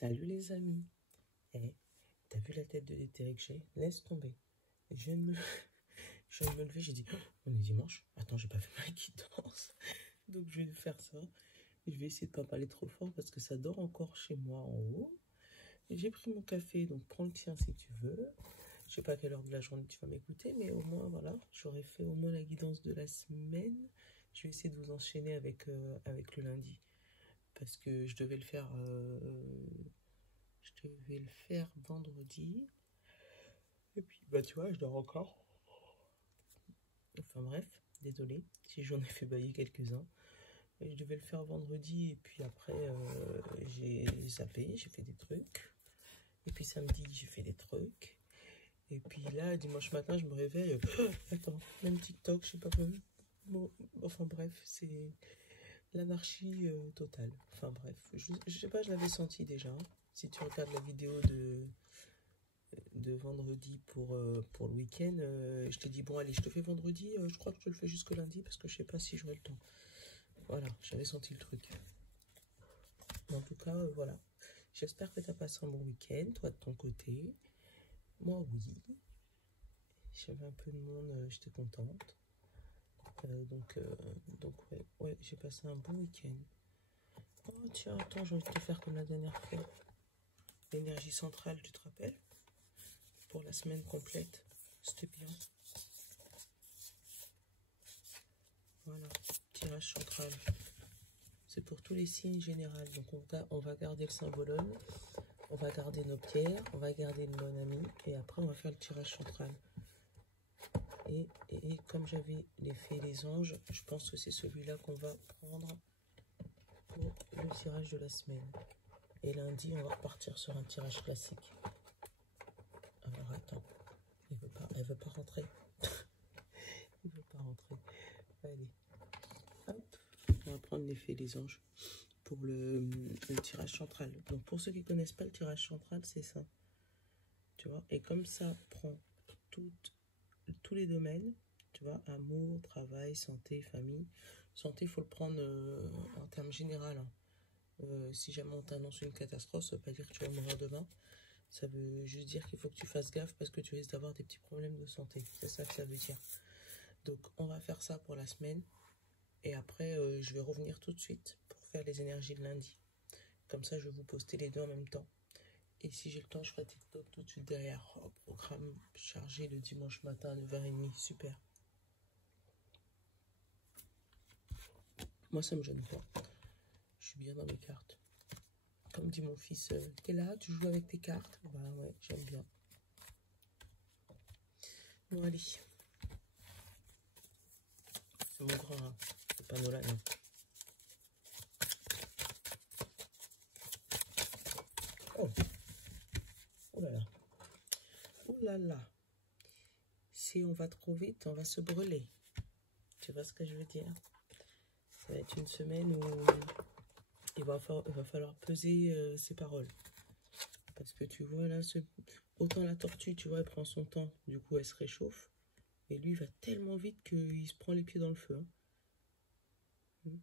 Salut les amis. Eh, t'as vu la tête de déterré que j'ai? Laisse tomber. Je viens de me, je viens de me lever, j'ai dit, oh, on est dimanche. Attends, j'ai pas fait ma guidance. Donc je vais faire ça. Je vais essayer de pas parler trop fort parce que ça dort encore chez moi en haut. J'ai pris mon café, donc prends le tien si tu veux. Je sais pas à quelle heure de la journée tu vas m'écouter, mais au moins voilà, j'aurais fait au moins la guidance de la semaine. Je vais essayer de vous enchaîner avec le lundi. Parce que je devais le faire vendredi. Et puis, bah tu vois, je dors encore. Enfin bref, désolé si j'en ai fait bailler quelques-uns. Je devais le faire vendredi et puis après j'ai zappé, j'ai fait des trucs. Et puis samedi, j'ai fait des trucs. Et puis là, dimanche matin, je me réveille. Attends, même TikTok, je sais pas comment. Bon, enfin bref, c'est l'anarchie totale. Enfin bref, je sais pas, je l'avais senti déjà. Hein. Si tu regardes la vidéo de vendredi pour le week-end, je t'ai dit bon allez, je te fais vendredi, je crois que je te le fais jusque lundi parce que je sais pas si j'aurai le temps. Voilà, j'avais senti le truc. Mais en tout cas, voilà. J'espère que tu as passé un bon week-end, toi de ton côté. Moi oui. J'avais un peu de monde, j'étais contente. Donc ouais, j'ai passé un bon week-end. Oh tiens, attends, j'ai envie de te faire comme la dernière fois. L'énergie centrale, tu te rappelles? Pour la semaine complète. C'était bien. Voilà, tirage central. C'est pour tous les signes généraux. Donc on va garder le symbolone, on va garder nos pierres, on va garder une bonne amie. Et après on va faire le tirage central. Et comme j'avais l'effet des anges, je pense que c'est celui-là qu'on va prendre pour le tirage de la semaine. Et lundi, on va repartir sur un tirage classique. Alors attends, elle veut pas rentrer. Il veut pas rentrer. Allez, hop, on va prendre l'effet des anges pour le tirage central. Donc pour ceux qui connaissent pas le tirage central, c'est ça. Tu vois, et comme ça prend tous les domaines, tu vois, amour, travail, santé, famille. Santé, il faut le prendre en termes généraux. Hein. Si jamais on t'annonce une catastrophe, ça veut pas dire que tu vas mourir demain. Ça veut juste dire qu'il faut que tu fasses gaffe parce que tu risques d'avoir des petits problèmes de santé. C'est ça que ça veut dire. Donc, on va faire ça pour la semaine. Et après, je vais revenir tout de suite pour faire les énergies de lundi. Comme ça, je vais vous poster les deux en même temps. Et si j'ai le temps, je ferai TikTok tout de suite derrière. Oh, programme chargé le dimanche matin à 9h30. Super. Moi, ça me gêne pas. Je suis bien dans mes cartes. Comme dit mon fils, t'es là, tu joues avec tes cartes? Bah ouais, j'aime bien. Bon, allez. C'est mon grand, hein. Ce panneau-là, non. Oh. Oh là là. Oh là là. Si on va trop vite, on va se brûler. Tu vois ce que je veux dire? Ça va être une semaine où il va falloir peser ses paroles. Parce que tu vois là, autant la tortue, tu vois, elle prend son temps. Du coup, elle se réchauffe. Et lui, il va tellement vite qu'il se prend les pieds dans le feu. Hein.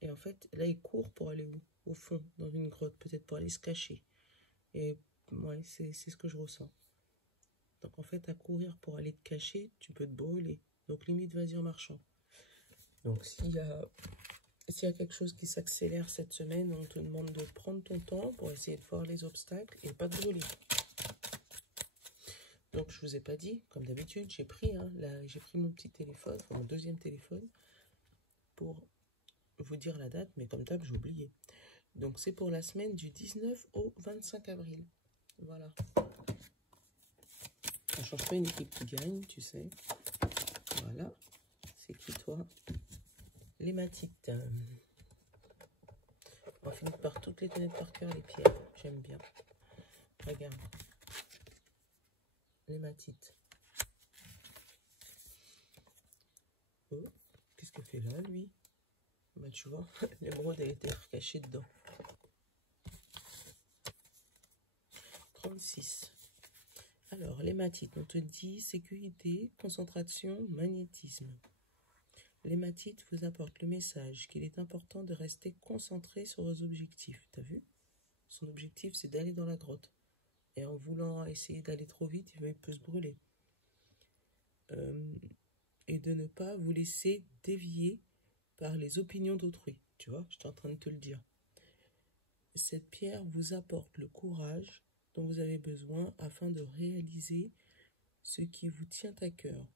Et en fait, là, il court pour aller où? Au fond, dans une grotte, peut-être pour aller se cacher. Et ouais, c'est ce que je ressens. Donc en fait, à courir pour aller te cacher, tu peux te brûler. Donc limite, vas-y en marchant. Donc s'il y a quelque chose qui s'accélère cette semaine, on te demande de prendre ton temps pour essayer de voir les obstacles et pas te brûler. Donc je vous ai pas dit, comme d'habitude, j'ai pris mon petit téléphone, enfin, mon deuxième téléphone, pour vous dire la date, mais comme d'hab, j'ai oublié. Donc c'est pour la semaine du 19 au 25 avril. Voilà. On change pas une équipe qui gagne, tu sais. Voilà. C'est qui toi? L'hématite. On va finir par toutes les connaître par cœur, les pierres. J'aime bien. Regarde. L'hématite. Oh, qu'est-ce qu'il fait là, lui? Bah, tu vois, l'émeraude a été cachée dedans. 36. Alors, l'hématite, on te dit sécurité, concentration, magnétisme. L'hématite vous apporte le message qu'il est important de rester concentré sur vos objectifs. T'as vu? son objectif, c'est d'aller dans la grotte. Et en voulant essayer d'aller trop vite, il peut se brûler. Et de ne pas vous laisser dévier par les opinions d'autrui. Tu vois, j'étais en train de te le dire. Cette pierre vous apporte le courage dont vous avez besoin afin de réaliser ce qui vous tient à cœur.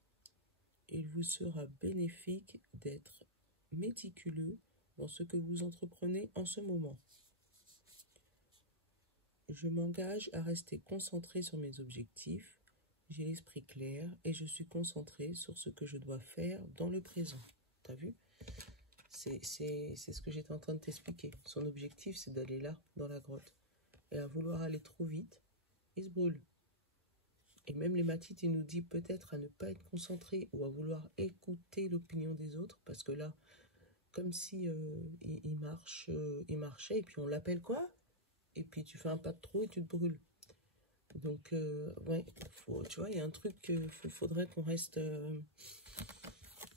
Il vous sera bénéfique d'être méticuleux dans ce que vous entreprenez en ce moment. Je m'engage à rester concentré sur mes objectifs, j'ai l'esprit clair et je suis concentré sur ce que je dois faire dans le présent. T'as vu? C'est ce que j'étais en train de t'expliquer. Son objectif, c'est d'aller là, dans la grotte. Et à vouloir aller trop vite, il se brûle. Et même les matites, il nous dit peut-être à ne pas être concentré ou à vouloir écouter l'opinion des autres, parce que là, comme si il marchait, et puis on l'appelle quoi? Et puis tu fais un pas de trop et tu te brûles. Donc, ouais, tu vois, il y a un truc qu'il faudrait qu'on reste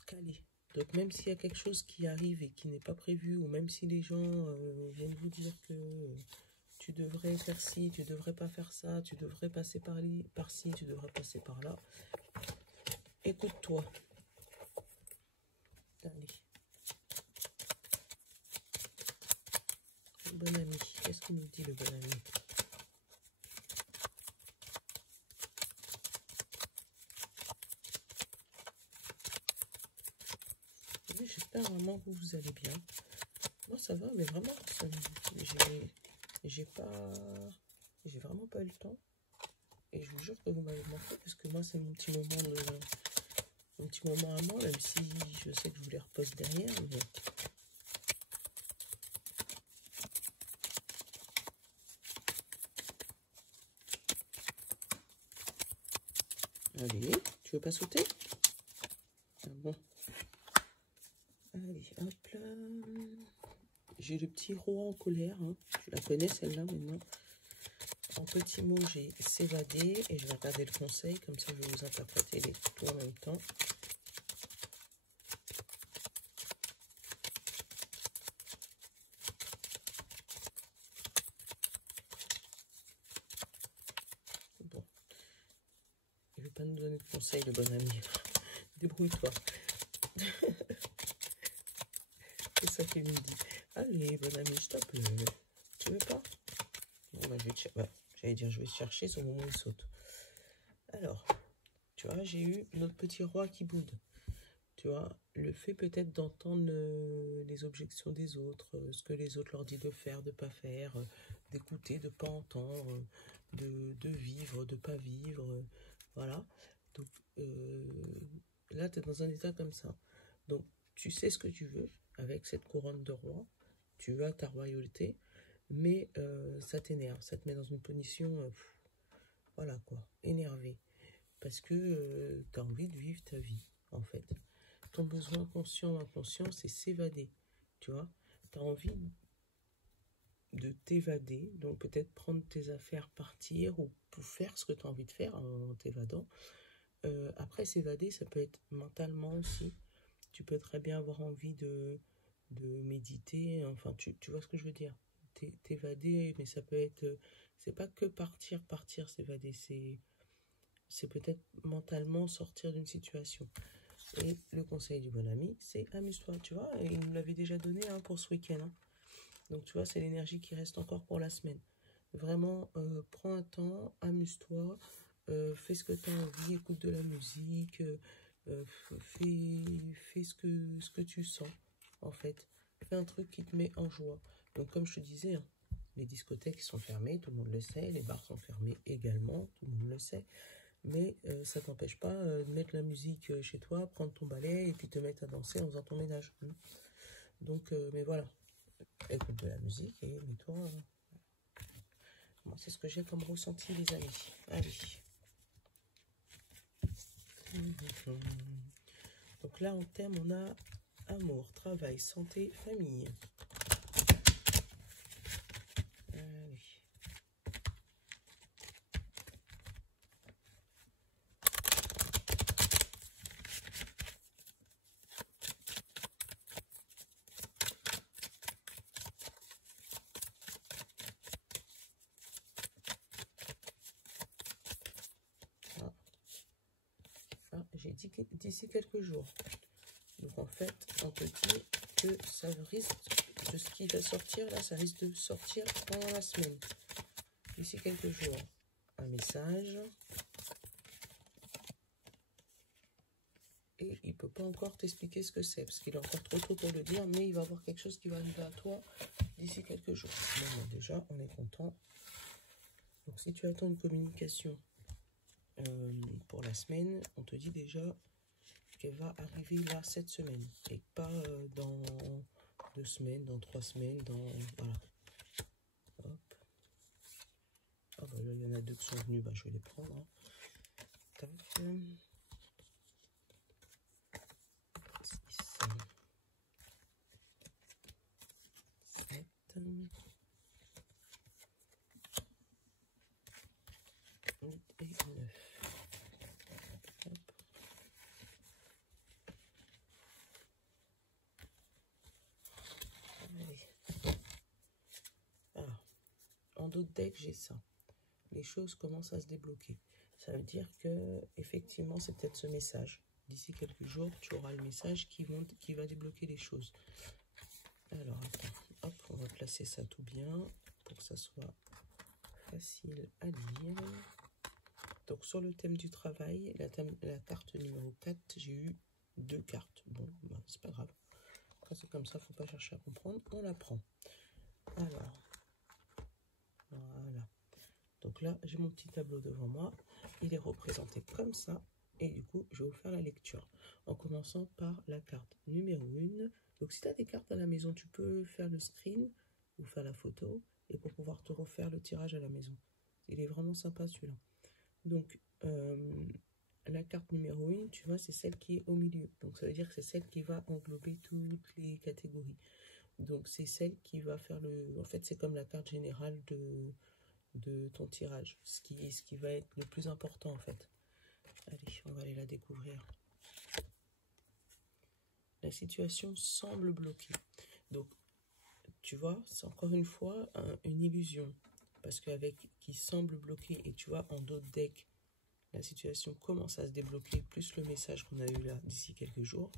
calé. Donc, même s'il y a quelque chose qui arrive et qui n'est pas prévu, ou même si les gens viennent vous dire que tu devrais faire ci, tu devrais pas faire ça, tu devrais passer par ci, tu devrais passer par là, écoute-toi. Allez. Le bon ami, qu'est-ce qu'il nous dit le bon ami? J'espère vraiment que vous allez bien. Moi ça va, mais vraiment, j'ai vraiment pas eu le temps. Et je vous jure que vous m'avez manqué, parce que moi c'est mon petit moment à moi, même si je sais que je vous les repose derrière. Mais... Allez, tu veux pas sauter? Ah bon. Allez, hop là. J'ai le petit roi en colère. Hein. Tu la connais celle-là maintenant. En petits mots, j'ai s'évader. Et je vais regarder le conseil. Comme ça, je vais vous interpréter les tout en même temps. Bon. Il ne veut pas nous donner de conseil, le bon ami. Débrouille-toi. C'est ça qu'il me dit. Allez, bon ami, je t'appelle. Tu veux pas? Bon, bah, j'allais dire, je vais chercher au moment où il saute. Alors, tu vois, j'ai eu notre petit roi qui boude. Tu vois, le fait peut-être d'entendre les objections des autres, ce que les autres leur disent de faire, de pas faire, d'écouter, de pas entendre, de vivre, de pas vivre, voilà. Donc, là, tu es dans un état comme ça. Donc, tu sais ce que tu veux avec cette couronne de roi. Tu as ta royauté, mais ça t'énerve, ça te met dans une position, voilà quoi, énervé. Parce que tu as envie de vivre ta vie, en fait. Ton besoin conscient ou inconscient, c'est s'évader, tu vois. Tu as envie de t'évader, donc peut-être prendre tes affaires, partir, ou pour faire ce que tu as envie de faire en t'évadant. Après, s'évader, ça peut être mentalement aussi. Tu peux très bien avoir envie de méditer, enfin, tu vois ce que je veux dire. T'évader, mais ça peut être... c'est pas que partir, s'évader, c'est peut-être mentalement sortir d'une situation. Et le conseil du bon ami, c'est amuse-toi, tu vois. Et il nous l'avait déjà donné hein, pour ce week-end. Hein. Donc, tu vois, c'est l'énergie qui reste encore pour la semaine. Vraiment, prends un temps, amuse-toi, fais ce que tu as envie, écoute de la musique, fais ce que tu sens, en fait. Fais un truc qui te met en joie. Donc, comme je te disais, hein, les discothèques sont fermées, tout le monde le sait. Les bars sont fermés également, tout le monde le sait. Mais ça t'empêche pas de mettre la musique chez toi, prendre ton balai et puis te mettre à danser en faisant ton ménage. Donc, mais voilà, écoute de la musique et mets-toi. Moi, c'est ce que j'ai comme ressenti, les amis. Allez. Donc là, en thème, on a amour, travail, santé, famille. d'ici quelques jours. Donc en fait, on te dit que ça risque de ce qui va sortir là, ça risque de sortir pendant la semaine. D'ici quelques jours, un message. Et il ne peut pas encore t'expliquer ce que c'est, parce qu'il est encore trop tôt pour le dire, mais il va y avoir quelque chose qui va arriver à toi d'ici quelques jours. Bon, déjà, on est content. Donc si tu attends une communication pour la semaine, on te dit déjà qu'elle va arriver là cette semaine, et pas dans 2 semaines, dans 3 semaines, dans... Voilà. Hop. Ah bah là, il y en a 2 qui sont venus, bah, je vais les prendre. Hein. Tac. 6, 7, 8 et 9. Hop. Allez. Alors, en d'autres decks, j'ai ça. Les choses commencent à se débloquer. Ça veut dire que effectivement, c'est peut-être ce message. D'ici quelques jours, tu auras le message qui va débloquer les choses. Alors, attends. Hop, on va placer ça tout bien pour que ça soit facile à lire. Donc, sur le thème du travail, la carte numéro 4, j'ai eu 2 cartes. Bon, bah, c'est pas grave. Quand c'est comme ça, faut pas chercher à comprendre. On la prend. Alors, voilà. Donc là, j'ai mon petit tableau devant moi. Il est représenté comme ça. Et du coup, je vais vous faire la lecture. En commençant par la carte numéro 1. Donc, si tu as des cartes à la maison, tu peux faire le screen ou faire la photo. Et pour pouvoir te refaire le tirage à la maison. Il est vraiment sympa celui-là. Donc, la carte numéro 1, tu vois, c'est celle qui est au milieu. Donc, ça veut dire que c'est celle qui va englober toutes les catégories. Donc, c'est celle qui va faire le... En fait, c'est comme la carte générale de ton tirage. Ce qui va être le plus important, en fait. Allez, on va aller la découvrir. La situation semble bloquée. Donc, tu vois, c'est encore une fois une illusion. Parce qu'avec qui semble bloqué, et tu vois, en d'autres decks, la situation commence à se débloquer, plus le message qu'on a eu là d'ici quelques jours.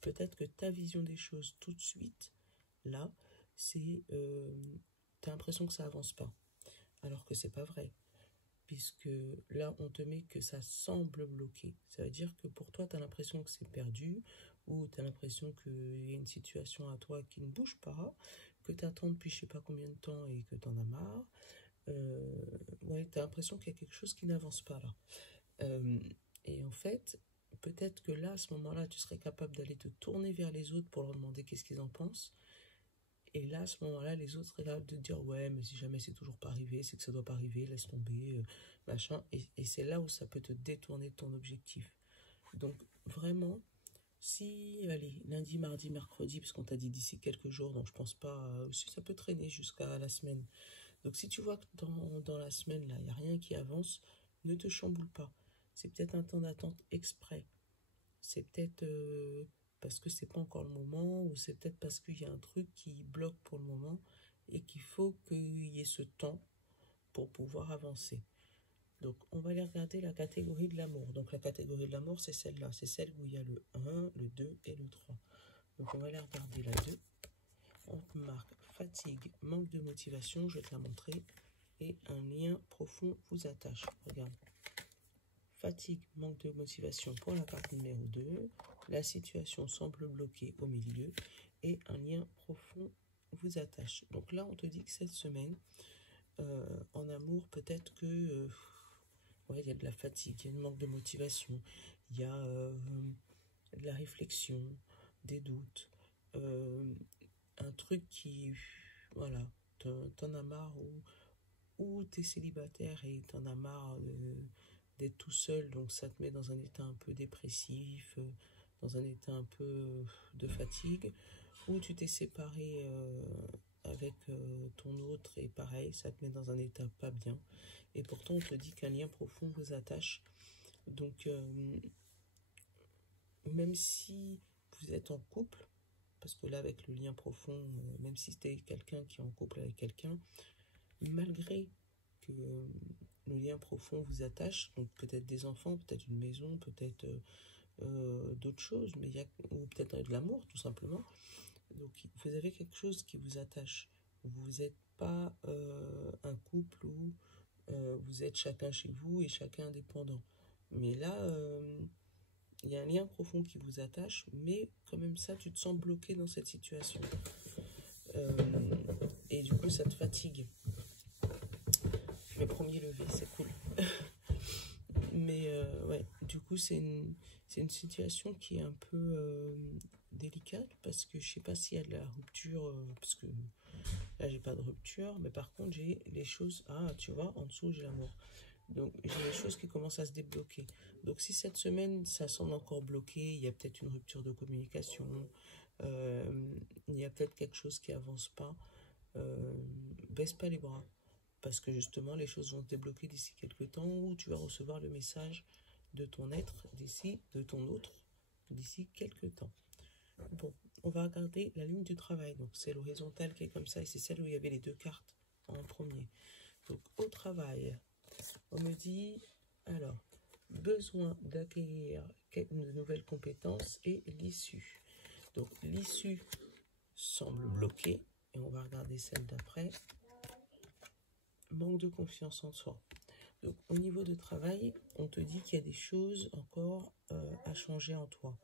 Peut-être que ta vision des choses tout de suite, là, c'est... tu as l'impression que ça avance pas. Alors que c'est pas vrai. Puisque là, on te met que ça semble bloqué. Ça veut dire que pour toi, tu as l'impression que c'est perdu, ou tu as l'impression qu'il y a une situation à toi qui ne bouge pas, que tu attends depuis je sais pas combien de temps et que tu en as marre. Ouais, tu as l'impression qu'il y a quelque chose qui n'avance pas là. Et en fait, peut-être que là, à ce moment-là, tu serais capable d'aller te tourner vers les autres pour leur demander qu'est-ce qu'ils en pensent. Et là, à ce moment-là, les autres seraient capables de te dire ouais, mais si jamais c'est toujours pas arrivé, c'est que ça doit pas arriver, laisse tomber, machin. Et c'est là où ça peut te détourner de ton objectif. Donc vraiment, si, allez, lundi, mardi, mercredi, parce qu'on t'a dit d'ici quelques jours, donc je pense pas, si ça peut traîner jusqu'à la semaine. Donc si tu vois que dans la semaine, là, il n'y a rien qui avance, ne te chamboule pas. C'est peut-être un temps d'attente exprès. C'est peut-être parce que c'est pas encore le moment, ou c'est peut-être parce qu'il y a un truc qui bloque pour le moment et qu'il faut qu'il y ait ce temps pour pouvoir avancer. Donc on va aller regarder la catégorie de l'amour. Donc la catégorie de l'amour, c'est celle-là. C'est celle où il y a le 1, le 2 et le 3. Donc on va aller regarder la 2. On marque fatigue, manque de motivation, je vais te la montrer. Et un lien profond vous attache. Regarde. Fatigue, manque de motivation pour la carte numéro 2. La situation semble bloquée au milieu. Et un lien profond vous attache. Donc là, on te dit que cette semaine, en amour, peut-être que... ouais, il y a de la fatigue, il y a un manque de motivation. Il y a de la réflexion, des doutes. Un truc qui... Voilà, t'en as marre ou t'es célibataire et t'en as marre d'être tout seul, donc ça te met dans un état un peu dépressif, dans un état un peu de fatigue, ou tu t'es séparé avec ton autre et pareil, ça te met dans un état pas bien, et pourtant on te dit qu'un lien profond vous attache. Donc même si vous êtes en couple, parce que là avec le lien profond, même si c'était quelqu'un qui est en couple avec quelqu'un, malgré que le lien profond vous attache, donc peut-être des enfants, peut-être une maison, peut-être d'autres choses, mais il y a, ou peut-être de l'amour, tout simplement. Donc, vous avez quelque chose qui vous attache. Vous n'êtes pas un couple où vous êtes chacun chez vous et chacun indépendant. Mais là, il y a un lien profond qui vous attache, mais quand même ça, tu te sens bloqué dans cette situation. Et du coup, ça te fatigue. Le premier levé, c'est cool. Mais ouais, du coup, c'est une situation qui est un peu délicate parce que je sais pas s'il y a de la rupture, parce que là, j'ai pas de rupture, mais par contre, j'ai les choses. Ah, tu vois, en dessous, j'ai l'amour. Donc, j'ai les choses qui commencent à se débloquer. Donc, si cette semaine, ça semble encore bloqué, il y a peut-être une rupture de communication, il y a peut-être quelque chose qui avance pas, baisse pas les bras. Parce que justement, les choses vont se débloquer d'ici quelques temps où tu vas recevoir le message de ton être de ton autre, d'ici quelques temps. Bon, on va regarder la ligne du travail. Donc, c'est l'horizontale qui est comme ça et c'est celle où il y avait les deux cartes en premier. Donc, au travail, on me dit, alors, besoin d'acquérir de nouvelles compétences et l'issue. Donc, l'issue semble bloquée et on va regarder celle d'après. Manque de confiance en soi. Donc, au niveau de travail, on te dit qu'il y a des choses encore à changer en toi.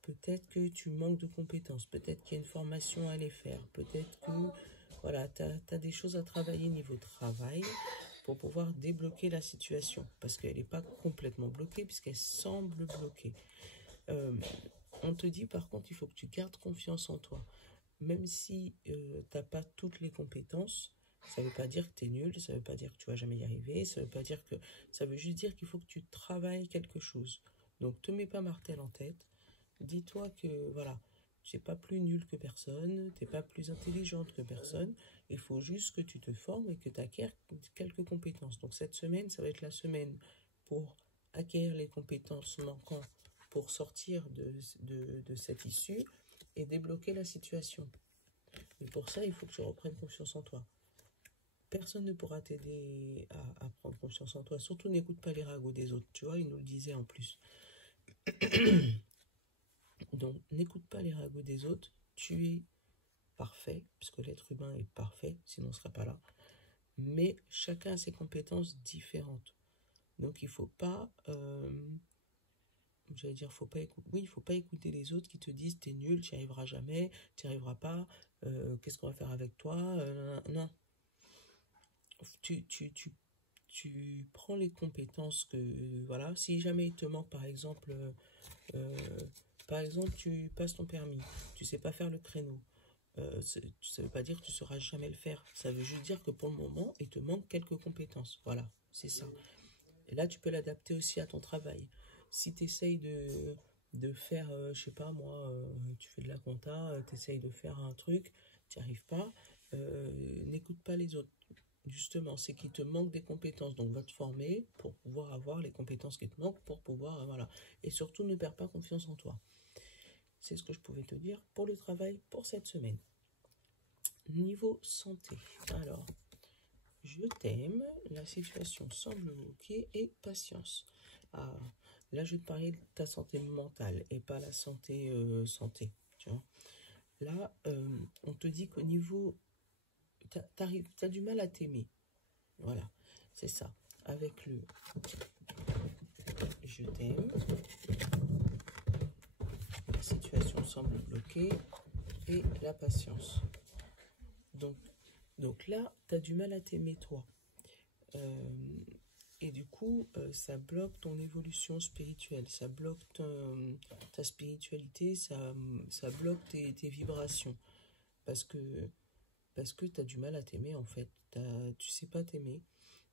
Peut-être que tu manques de compétences, peut-être qu'il y a une formation à aller faire, peut-être que voilà, tu as des choses à travailler au niveau travail pour pouvoir débloquer la situation. Parce qu'elle n'est pas complètement bloquée, puisqu'elle semble bloquée. On te dit par contre, il faut que tu gardes confiance en toi. Même si tu n'as pas toutes les compétences, ça ne veut pas dire que tu es nul, ça ne veut pas dire que tu vas jamais y arriver, ça veut pas dire que... Ça veut juste dire qu'il faut que tu travailles quelque chose. Donc, te mets pas martel en tête. Dis-toi que, voilà, tu n'es pas plus nul que personne, tu n'es pas plus intelligente que personne. Il faut juste que tu te formes et que tu acquières quelques compétences. Donc, cette semaine, ça va être la semaine pour acquérir les compétences manquantes pour sortir de cette issue et débloquer la situation. Mais pour ça, il faut que tu reprennes confiance en toi. Personne ne pourra t'aider à prendre confiance en toi. Surtout, n'écoute pas les ragots des autres. Tu vois, il nous le disait en plus. Donc, n'écoute pas les ragots des autres. Tu es parfait, puisque l'être humain est parfait, sinon on ne serait pas là. Mais chacun a ses compétences différentes. Donc, il ne faut pas... j'allais dire, faut pas oui, il faut pas écouter les autres qui te disent t'es nul, tu n'y arriveras jamais, tu n'y arriveras pas, qu'est-ce qu'on va faire avec toi, non. Tu prends les compétences que, voilà, si jamais il te manque, par exemple, tu passes ton permis, tu sais pas faire le créneau, ça veut pas dire que tu sauras jamais le faire, ça veut juste dire que pour le moment, il te manque quelques compétences, voilà, c'est ça. Et là, tu peux l'adapter aussi à ton travail. Si tu essayes de faire, je sais pas moi, tu fais de la compta, tu essayes de faire un truc, tu n'y arrives pas, n'écoute pas les autres. Justement, c'est qu'il te manque des compétences. Donc, va te former pour pouvoir avoir les compétences qui te manquent, pour pouvoir, voilà. Et surtout, ne perds pas confiance en toi. C'est ce que je pouvais te dire pour le travail pour cette semaine. Niveau santé. Alors, je t'aime, la situation semble ok et patience. Ah, là, je vais te parler de ta santé mentale et pas la santé santé. Tu vois. Là, on te dit qu'au niveau... T'as du mal à t'aimer. Voilà, c'est ça. Avec le je t'aime, la situation semble bloquée et la patience. Donc là, tu as du mal à t'aimer toi. Et du coup, ça bloque ton évolution spirituelle, ça bloque ta spiritualité, ça bloque tes vibrations. Parce que tu as du mal à t'aimer en fait. Tu sais pas t'aimer.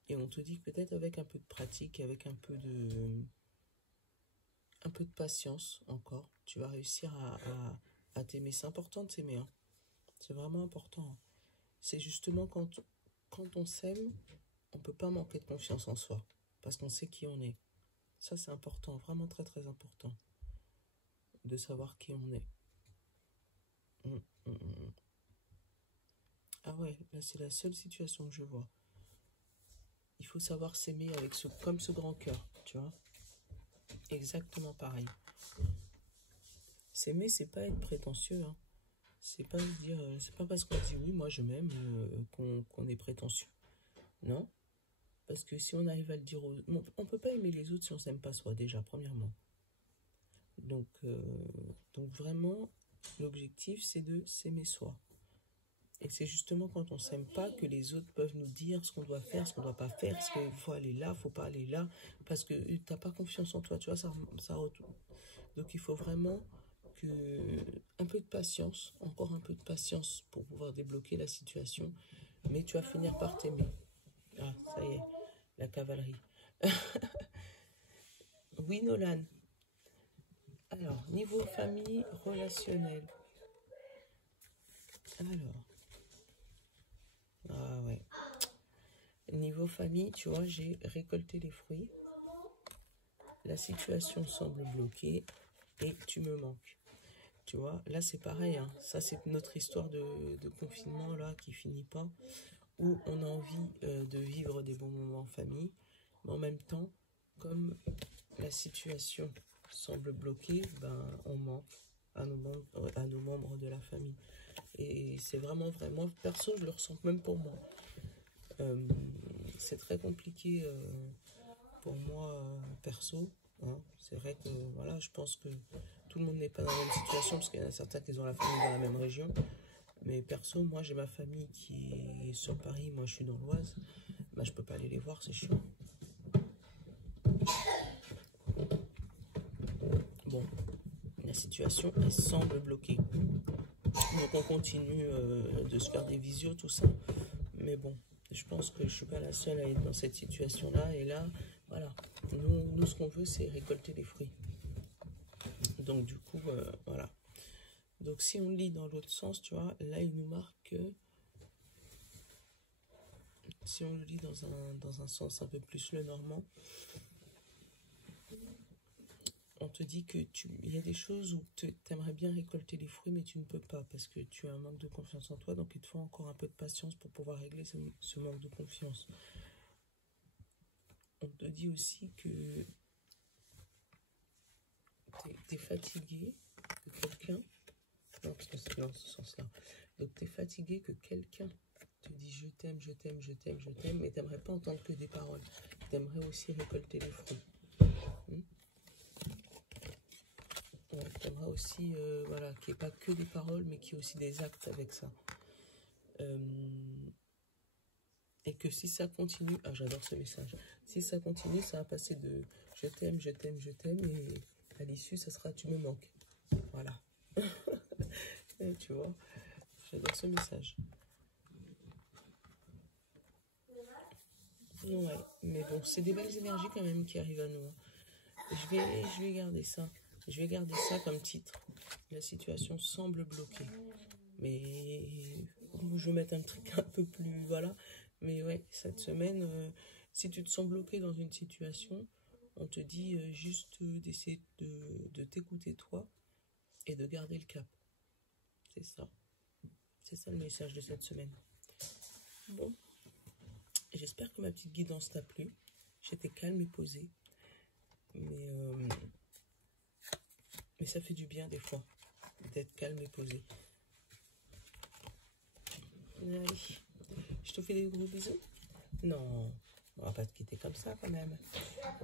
Et on te dit que peut-être avec un peu de pratique, avec un peu de patience encore, tu vas réussir à t'aimer. C'est important de s'aimer. Hein. C'est vraiment important. C'est justement quand on s'aime, on ne peut pas manquer de confiance en soi. Parce qu'on sait qui on est. Ça, c'est important. Vraiment très, très important. De savoir qui on est. Ah ouais, là, c'est la seule situation que je vois. Il faut savoir s'aimer avec comme ce grand cœur, tu vois. Exactement pareil. S'aimer, c'est pas être prétentieux. Hein. C'est pas se dire, c'est pas parce qu'on dit oui, moi je m'aime qu'on est prétentieux. Non. Parce que si on arrive à le dire aux... on peut pas aimer les autres si on s'aime pas soi, déjà, premièrement. Donc vraiment, l'objectif, c'est de s'aimer soi. Et c'est justement quand on s'aime pas que les autres peuvent nous dire ce qu'on doit faire, ce qu'on doit pas faire, est-ce qu'il faut aller là, faut pas aller là, parce que t'as pas confiance en toi, tu vois, ça retourne. Donc il faut vraiment un peu de patience, encore un peu de patience pour pouvoir débloquer la situation, mais tu vas finir par t'aimer. Ah, ça y est, la cavalerie. Oui, Nolan. Alors, niveau famille, relationnel. Alors, ah ouais. Niveau famille, tu vois, j'ai récolté les fruits. La situation semble bloquée et tu me manques. Tu vois, là c'est pareil, hein. Ça c'est notre histoire de confinement là qui finit pas, où on a envie de vivre des bons moments en famille, mais en même temps, comme la situation semble bloquée, ben on manque à nos membres de la famille. Et c'est vraiment, perso, je le ressens même pour moi. C'est très compliqué pour moi, perso. Hein. C'est vrai que, voilà, je pense que tout le monde n'est pas dans la même situation, parce qu'il y en a certains qui ont la famille dans la même région. Mais perso, moi, j'ai ma famille qui est sur Paris, moi, je suis dans l'Oise. Ben, je peux pas aller les voir, c'est chiant. Bon, la situation, elle semble bloquée. Donc, on continue de se faire des visios, tout ça. Mais bon, je pense que je suis pas la seule à être dans cette situation-là. Et là, voilà, nous ce qu'on veut, c'est récolter les fruits. Donc, du coup, voilà. Donc, si on lit dans l'autre sens, tu vois, là, il nous marque que si on le lit dans un sens un peu plus le normand, on te dit que il y a des choses où tu aimerais bien récolter les fruits, mais tu ne peux pas parce que tu as un manque de confiance en toi. Donc, il te faut encore un peu de patience pour pouvoir régler ce manque de confiance. On te dit aussi que tu es fatigué, que quelqu'un... Non, parce que c'est dans ce sens-là. Donc, tu es fatigué que quelqu'un te dit je t'aime, je t'aime, je t'aime, je t'aime, mais tu n'aimerais pas entendre que des paroles. Tu aimerais aussi récolter les fruits. Ouais, tu aimerais aussi voilà, qu'il n'y ait pas que des paroles, mais qu'il y ait aussi des actes avec ça. Et que si ça continue, ah j'adore ce message, si ça continue, ça va passer de je t'aime, je t'aime, je t'aime, et à l'issue, ça sera tu me manques. Voilà. Et tu vois, j'adore ce message. Ouais, mais bon, c'est des belles énergies quand même qui arrivent à nous. Je vais garder ça. Je vais garder ça comme titre. La situation semble bloquée. Mais je vais mettre un truc un peu plus... Voilà. Mais ouais, cette semaine, si tu te sens bloqué dans une situation, on te dit juste d'essayer de t'écouter toi et de garder le cap. C'est ça. C'est ça le message de cette semaine. Bon. J'espère que ma petite guidance t'a plu. J'étais calme et posée. Mais ça fait du bien des fois d'être calme et posé. Allez, je te fais des gros bisous. Non, on va pas te quitter comme ça quand même.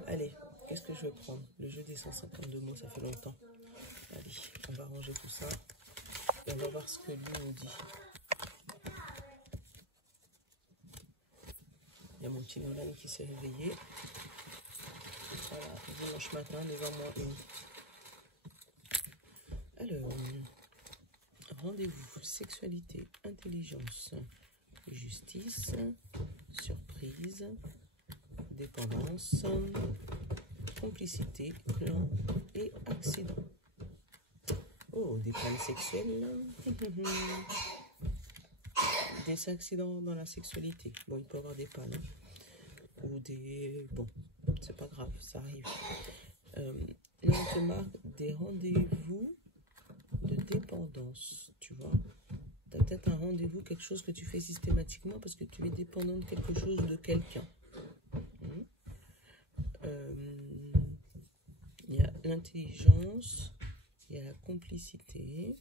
Allez, qu'est-ce que je vais prendre? Le jeu des 152 mots, ça fait longtemps. Allez, on va ranger tout ça. Et on va voir ce que lui nous dit. Il y a mon petit Nolan qui s'est réveillé. Voilà, dimanche matin, 9h-1. Alors, rendez-vous, sexualité, intelligence, justice, surprise, dépendance, complicité, clan et accident. Oh, des pannes sexuelles. Des accidents dans la sexualité. Bon, il peut y avoir des pannes. Hein. Ou des... Bon, c'est pas grave, ça arrive. Là, on te marque des rendez-vous de dépendance, tu vois. Tu as peut-être un rendez-vous, quelque chose que tu fais systématiquement parce que tu es dépendant de quelque chose, de quelqu'un. l'intelligence, il y a la complicité,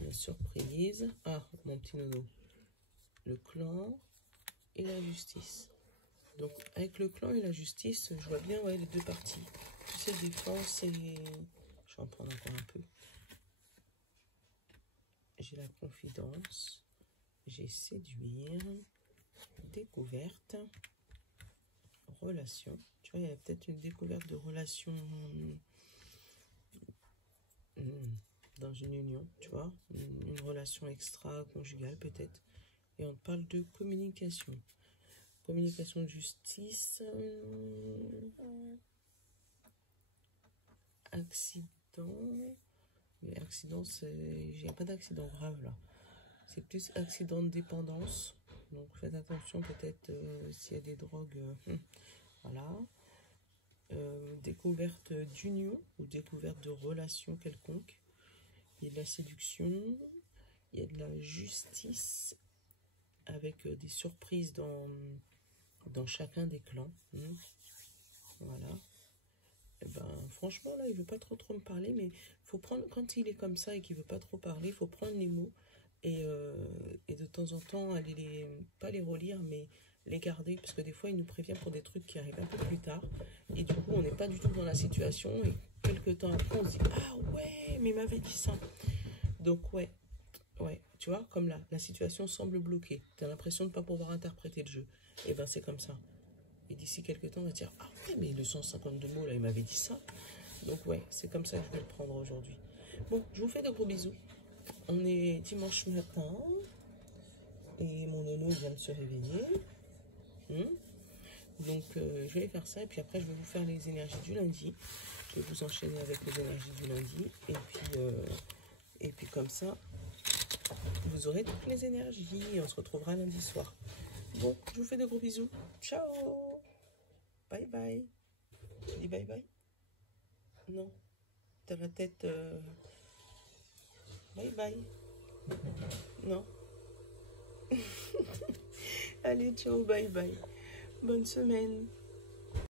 la surprise. Ah, mon petit nono. Le clan et la justice. Donc, avec le clan et la justice, je vois bien ouais, les deux parties. Tu sais, défense et... Je vais en prendre encore un peu. J'ai la confidence. J'ai séduire. Découverte. Relation. Tu vois, il y a peut-être une découverte de relation dans une union, tu vois. Une relation extra-conjugale peut-être. Et on parle de communication. Communication de justice. Accident. Mais accident, il n'y a pas d'accident grave là. C'est plus accident de dépendance. Donc faites attention peut-être s'il y a des drogues. Voilà. Découverte d'union ou découverte de relation quelconque. Il y a de la séduction. Il y a de la justice avec des surprises dans chacun des clans. Voilà. Et ben, franchement, là, il veut pas trop me parler, mais faut prendre, quand il est comme ça et qu'il veut pas trop parler, il faut prendre les mots et de temps en temps, aller pas les relire, mais les garder, parce que des fois, il nous prévient pour des trucs qui arrivent un peu plus tard, et du coup, on n'est pas du tout dans la situation, et quelques temps après, on se dit, ah ouais, mais il m'avait dit ça. Donc, ouais, tu vois, comme là, la situation semble bloquée, tu as l'impression de ne pas pouvoir interpréter le jeu, et ben c'est comme ça. Et d'ici quelques temps, on va dire, ah ouais, mais le 152 mots, là, il m'avait dit ça. Donc ouais, c'est comme ça que je vais le prendre aujourd'hui. Bon, je vous fais de gros bisous. On est dimanche matin. Et mon nono vient de se réveiller. Donc je vais faire ça. Et puis après, je vais vous faire les énergies du lundi. Je vais vous enchaîner avec les énergies du lundi. Et puis comme ça, vous aurez toutes les énergies. Et on se retrouvera lundi soir. Bon, je vous fais de gros bisous. Ciao. Bye bye. Tu dis bye bye? Non. T'as la tête... Bye bye. Non. Allez, ciao, bye bye. Bonne semaine.